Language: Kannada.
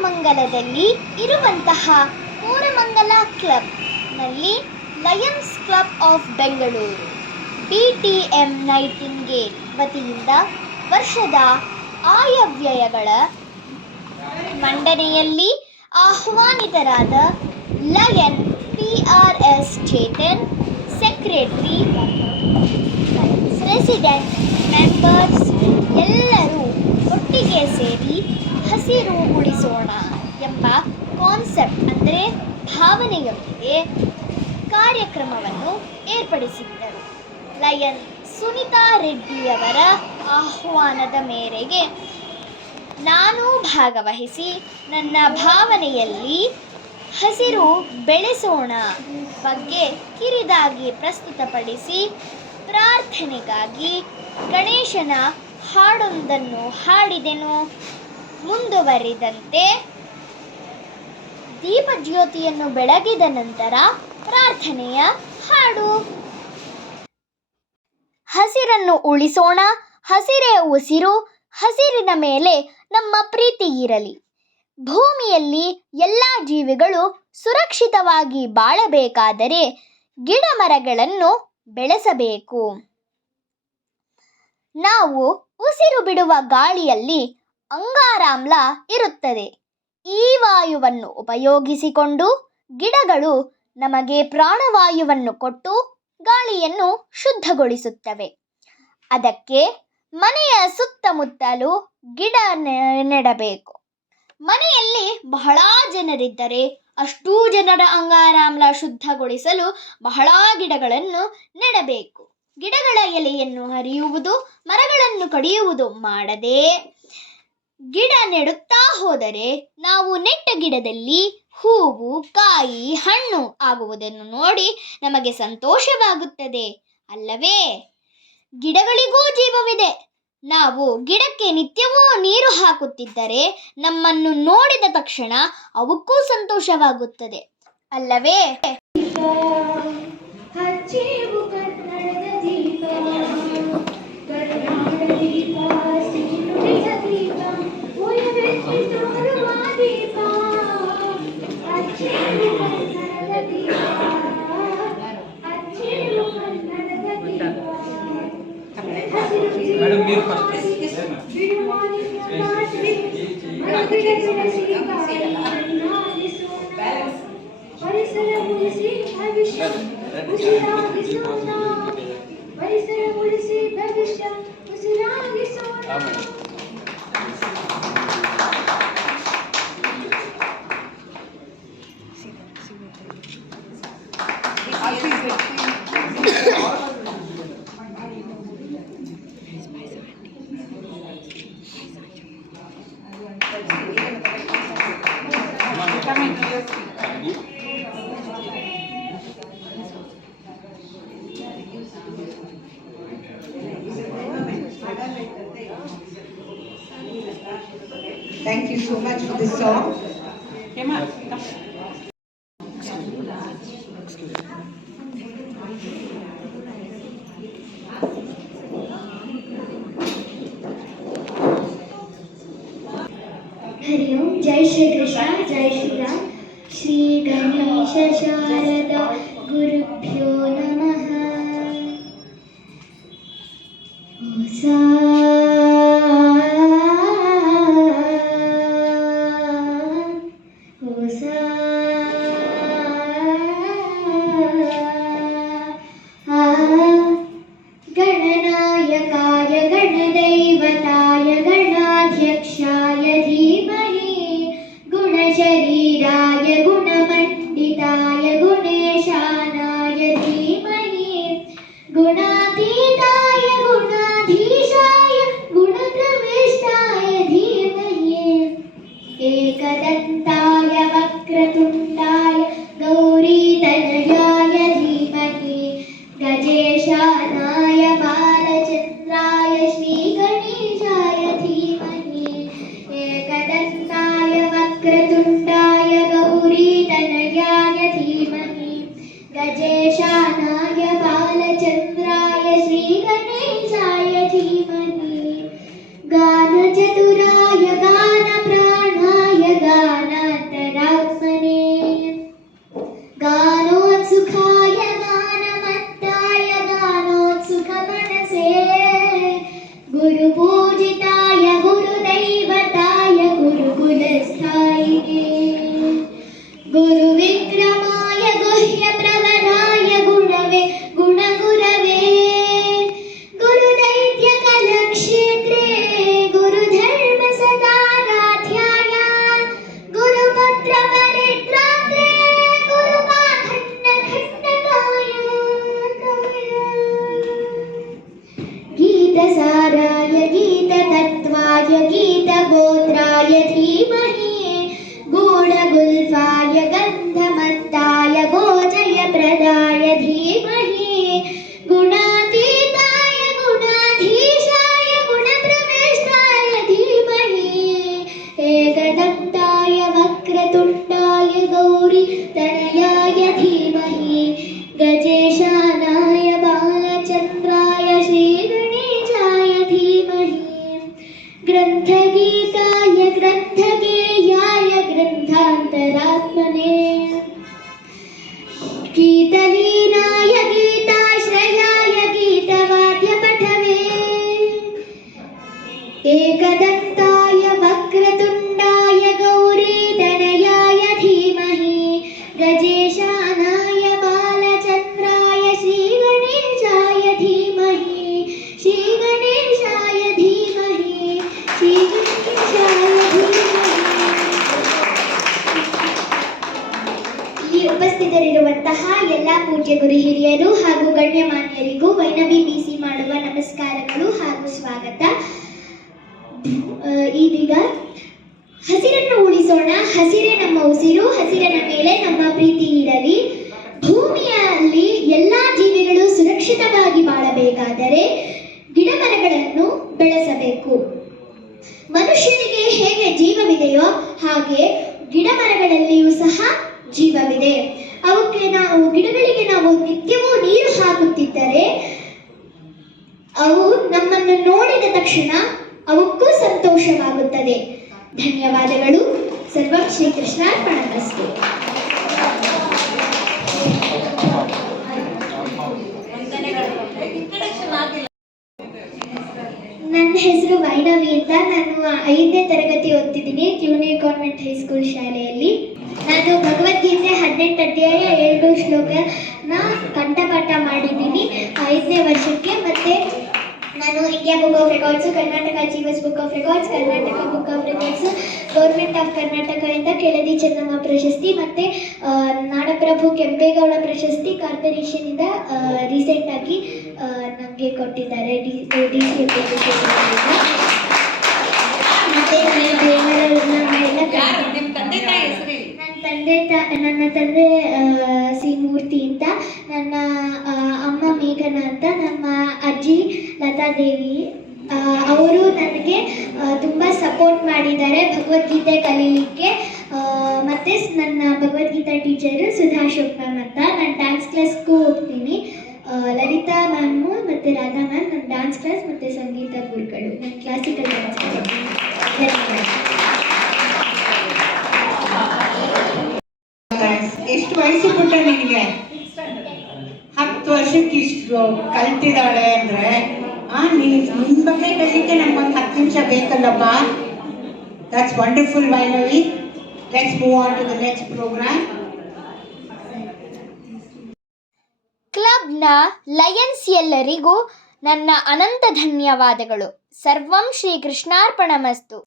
ಕೋರಮಂಗಲದಲ್ಲಿ ಇರುವಂತಹ Koramangala ಕ್ಲಬ್ನಲ್ಲಿ lions club of Bengaluru B T M Nightingale ವತಿಯಿಂದ ವರ್ಷದ ಆಯವ್ಯಯಗಳ ಮಂಡನೆಯಲ್ಲಿ ಆಹ್ವಾನಿತರಾದ lion P R S Chetan, secretary, resident members ಎಲ್ಲರೂ ಒಟ್ಟಿಗೆ ಸೇರಿ ಹಸಿರು ಉಳಿಸೋಣ ಎಂಬ ಕಾನ್ಸೆಪ್ಟ್ ಅಂದರೆ ಭಾವನೆಯೊಂದಿಗೆ ಕಾರ್ಯಕ್ರಮವನ್ನು ಏರ್ಪಡಿಸಿದ್ದರು. ಲಯನ್ ಸುನಿತಾ ರೆಡ್ಡಿಯವರ ಆಹ್ವಾನದ ಮೇರೆಗೆ ನಾನು ಭಾಗವಹಿಸಿ ನನ್ನ ಭಾವನೆಯಲ್ಲಿ ಹಸಿರು ಬೆಳೆಸೋಣ ಬಗ್ಗೆ ಕಿರಿದಾಗಿ ಪ್ರಸ್ತುತಪಡಿಸಿ ಪ್ರಾರ್ಥನೆಗಾಗಿ ಗಣೇಶನ ಹಾಡೊಂದನ್ನು ಹಾಡಿದೆನು. ಮುಂದುವರಿದಂತೆ ದೀಪಜ್ಯೋತಿಯನ್ನು ಬೆಳಗಿದ ನಂತರ ಪ್ರಾರ್ಥನೆಯ ಹಾಡು. ಹಸಿರನ್ನು ಉಳಿಸೋಣ, ಹಸಿರೇ ಉಸಿರು, ಹಸಿರಿನ ಮೇಲೆ ನಮ್ಮ ಪ್ರೀತಿ ಇರಲಿ. ಭೂಮಿಯಲ್ಲಿ ಎಲ್ಲ ಜೀವಿಗಳು ಸುರಕ್ಷಿತವಾಗಿ ಬಾಳಬೇಕಾದರೆ ಗಿಡ ಮರಗಳನ್ನು ಬೆಳೆಸಬೇಕು. ನಾವು ಉಸಿರು ಬಿಡುವ ಗಾಳಿಯಲ್ಲಿ ಅಂಗಾರಾಮ್ಲ ಇರುತ್ತದೆ. ಈ ವಾಯುವನ್ನು ಉಪಯೋಗಿಸಿಕೊಂಡು ಗಿಡಗಳು ನಮಗೆ ಪ್ರಾಣವಾಯುವನ್ನು ಕೊಟ್ಟು ಗಾಳಿಯನ್ನು ಶುದ್ಧಗೊಳಿಸುತ್ತವೆ. ಅದಕ್ಕೆ ಮನೆಯ ಸುತ್ತಮುತ್ತಲು ಗಿಡ ನೆಡಬೇಕು. ಮನೆಯಲ್ಲಿ ಬಹಳ ಜನರಿದ್ದರೆ ಅಷ್ಟೂ ಜನರ ಅಂಗಾರಾಮ್ಲ ಶುದ್ಧಗೊಳಿಸಲು ಬಹಳ ಗಿಡಗಳನ್ನು ನೆಡಬೇಕು. ಗಿಡಗಳ ಎಲೆಯನ್ನು ಹರಿಯುವುದು, ಮರಗಳನ್ನು ಕಡಿಯುವುದು ಮಾಡದೆ ಗಿಡ ನೆಡುತ್ತಾ ಹೋದರೆ ನಾವು ನೆಟ್ಟ ಗಿಡದಲ್ಲಿ ಹೂವು, ಕಾಯಿ, ಹಣ್ಣು ಆಗುವುದನ್ನು ನೋಡಿ ನಮಗೆ ಸಂತೋಷವಾಗುತ್ತದೆ. ಅಲ್ಲವೇ? ಗಿಡಗಳಿಗೂ ಜೀವವಿದೆ. ನಾವು ಗಿಡಕ್ಕೆ ನಿತ್ಯವೂ ನೀರು ಹಾಕುತ್ತಿದ್ದರೆ ನಮ್ಮನ್ನು ನೋಡಿದ ತಕ್ಷಣ ಅವಕ್ಕೂ ಸಂತೋಷವಾಗುತ್ತದೆ. ಅಲ್ಲವೇ? Amen. Thank you so much for this song. Hari ओम जय श्री कृष्ण जय श्री राम श्री गणेश शारदा गुरुभ्यो थी वही गूढ़ गुलफार ಪೂಜ್ಯ ಗುರು ಹಿರಿಯರು ಹಾಗೂ ಗಣ್ಯಮಾನ್ಯರಿಗೂ ವೈನವಿ ಬಿಸಿ ಮಾಡುವ ನಮಸ್ಕಾರಗಳು ಹಾಗೂ ಸ್ವಾಗತ. ಇದೀಗ ಹಸಿರನ್ನು ಉಳಿಸೋಣ. ಹಸಿರೇ ನಮ್ಮ ಉಸಿರು, ಹಸಿರಿನ ಮೇಲೆ ನಮ್ಮ ಪ್ರೀತಿ ಇರಲಿ. ಭೂಮಿಯಲ್ಲಿ ಎಲ್ಲಾ ಜೀವಿಗಳು ಸುರಕ್ಷಿತವಾಗಿ ಬಾಳಬೇಕಾದರೆ ಗಿಡ ಮರಗಳನ್ನು ಬೆಳೆಸಬೇಕು. ಮನುಷ್ಯನಿಗೆ ಹೇಗೆ ಜೀವವಿದೆಯೋ ಹಾಗೆ ಗಿಡಮರಗಳಲ್ಲಿಯೂ ಸಹ ಜೀವವಿದೆ. ಅವಕ್ಕೆ ನಾವು ಗಿಡಗಳಿಗೆ ನಾವು ನಿತ್ಯವೂ ನೀರು ಹಾಕುತ್ತಿದ್ದರೆ ಅವು ನಮ್ಮನ್ನು ನೋಡಿದ ತಕ್ಷಣ ಅವಕ್ಕೂ ಸಂತೋಷವಾಗುತ್ತದೆ. ಧನ್ಯವಾದಗಳು. ಸರ್ವಂ ಶ್ರೀಕೃಷ್ಣಾರ್ಪಣಮಸ್ತು ನನ್ನ ಹೆಸರು ವೈಣವಿ ಅಂತ. ನಾನು ಐದನೇ ತರಗತಿ ಓದ್ತಿದ್ದೀನಿ. ಜೂನಿಯರ್ ಗೌರ್ಮೆಂಟ್ ಹೈಸ್ಕೂಲ್ ಶಾಲೆಯಲ್ಲಿ. ನಾನು ಭಗವದ್ಗೀತೆ ಹದಿನೆಂಟು ಅಧ್ಯಾಯ ಎರಡು ಶ್ಲೋಕನ ಕಂಠಪಾಠ ಮಾಡಿದ್ದೀನಿ. ಐದನೇ ವರ್ಷಕ್ಕೆ ಮತ್ತೆ ನಾನು India book of records Karnataka ಜೀವಸ್ book of records Karnataka book of records government of ಕರ್ನಾಟಕದಿಂದ ಕೆಳದಿ ಚೆನ್ನಮ್ಮ ಪ್ರಶಸ್ತಿ ಮತ್ತು ನಾಡಪ್ರಭು ಕೆಂಪೇಗೌಡ ಪ್ರಶಸ್ತಿ ಕಾರ್ಪೊರೇಷನಿಂದ ರೀಸೆಂಟಾಗಿ ನಮಗೆ ಕೊಟ್ಟಿದ್ದಾರೆ ಡಿ ಡಿ ಸಿ ನಿಮ್ಮ ತಂದೆ ತ, ನನ್ನ ತಂದೆ ಸಿ ಮೂರ್ತಿ ಅಂತ, ನನ್ನ ಅಮ್ಮ ಮೇಘನಾ ಅಂತ, ನಮ್ಮ ಅಜ್ಜಿ ಲತಾದೇವಿ ಅವರು ನನಗೆ ತುಂಬ ಸಪೋರ್ಟ್ ಮಾಡಿದ್ದಾರೆ ಭಗವದ್ಗೀತೆ ಕಲೀಲಿಕ್ಕೆ. ಮತ್ತು ನನ್ನ ಭಗವದ್ಗೀತಾ ಟೀಚರು ಸುಧಾ ಮ್ಯಾಮ್ ಅಂತ. ನಾನು ಡ್ಯಾನ್ಸ್ ಕ್ಲಾಸ್ಗೂ ಹೋಗ್ತೀನಿ. ಲಲಿತಾ ಮ್ಯಾಮು, ಮತ್ತು ರಾಧಾ ಮ್ಯಾಮ್ ನನ್ನ ಡ್ಯಾನ್ಸ್ ಕ್ಲಾಸ್ ಮತ್ತು ಸಂಗೀತ ಗುರುಗಳು. ನನ್ನ ಕ್ಲಾಸಿಕಲ್ ಡ್ಯಾನ್ಸ್ ಧನ್ಯವಾದ. ನಿಮಿಷ ಬೇಕಲ್ಲಪ್ಪ that's wonderful Vainavi let's move on to the next programme ಕ್ಲಬ್ನ ಲಯನ್ಸ್ ಎಲ್ಲರಿಗೂ ನನ್ನ ಅನಂತ ಧನ್ಯವಾದಗಳು. ಸರ್ವಂ ಶ್ರೀ ಕೃಷ್ಣಾರ್ಪಣಮಸ್ತು